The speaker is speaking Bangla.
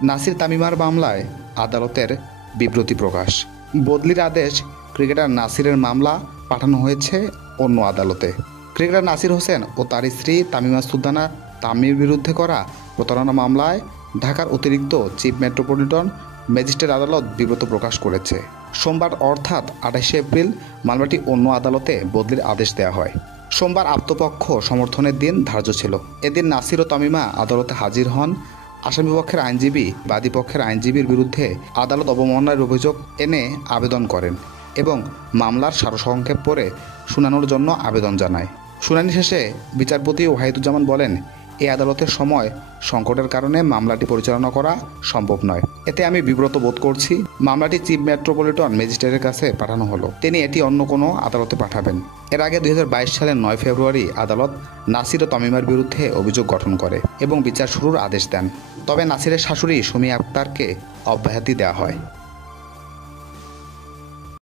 নাসির তামিমার মামলায় আদালতের বিবৃতি প্রকাশ। বদলির আদেশ, ক্রিকেটার নাসিরের মামলা পাঠানো হয়েছে অন্য আদালতে। ক্রিকেটার নাসির হোসেন ও তার স্ত্রী তামিমা সুলতানা তামির বিরুদ্ধে করা প্রতারণা মামলায় ঢাকার অতিরিক্ত চিফ মেট্রোপলিটন ম্যাজিস্ট্রেট আদালত বিবৃতি প্রকাশ করেছে। সোমবার অর্থাৎ 28শে এপ্রিল মামলাটি অন্য আদালতে বদলির আদেশ দেওয়া হয়। সোমবার আত্মপক্ষ সমর্থনের দিন ধার্য ছিল। এদিন নাসির ও তামিমা আদালতে হাজির হন। আসামিপক্ষের আইনজীবী বাদীপক্ষের আইনজীবীর বিরুদ্ধে আদালত অবমাননার অভিযোগ এনে আবেদন করেন এবং মামলার সারসংক্ষেপ পড়ে শুনানোর জন্য আবেদন জানায়। শুনানি শেষে বিচারপতি ওয়াহিদুজ্জামান বলেন, এই আদালতের সময় সংকটের কারণে মামলাটি পরিচালনা করা সম্ভব নয়। এতে আমি বিব্রত বোধ করছি। মামলাটি চিফ মেট্রোপলিটন ম্যাজিস্ট্রেটের কাছে পাঠানো হলো। তিনি এটি অন্য কোনো আদালতে পাঠাবেন। এর আগে 2022 সালের 9 ফেব্রুয়ারি আদালত নাসির ও তামিমার বিরুদ্ধে অভিযোগ গঠন করে এবং বিচার শুরুর আদেশ দেন। তবে নাসিরের শাশুড়ি সুমি আক্তারকে অব্যাহতি দেওয়া হয়।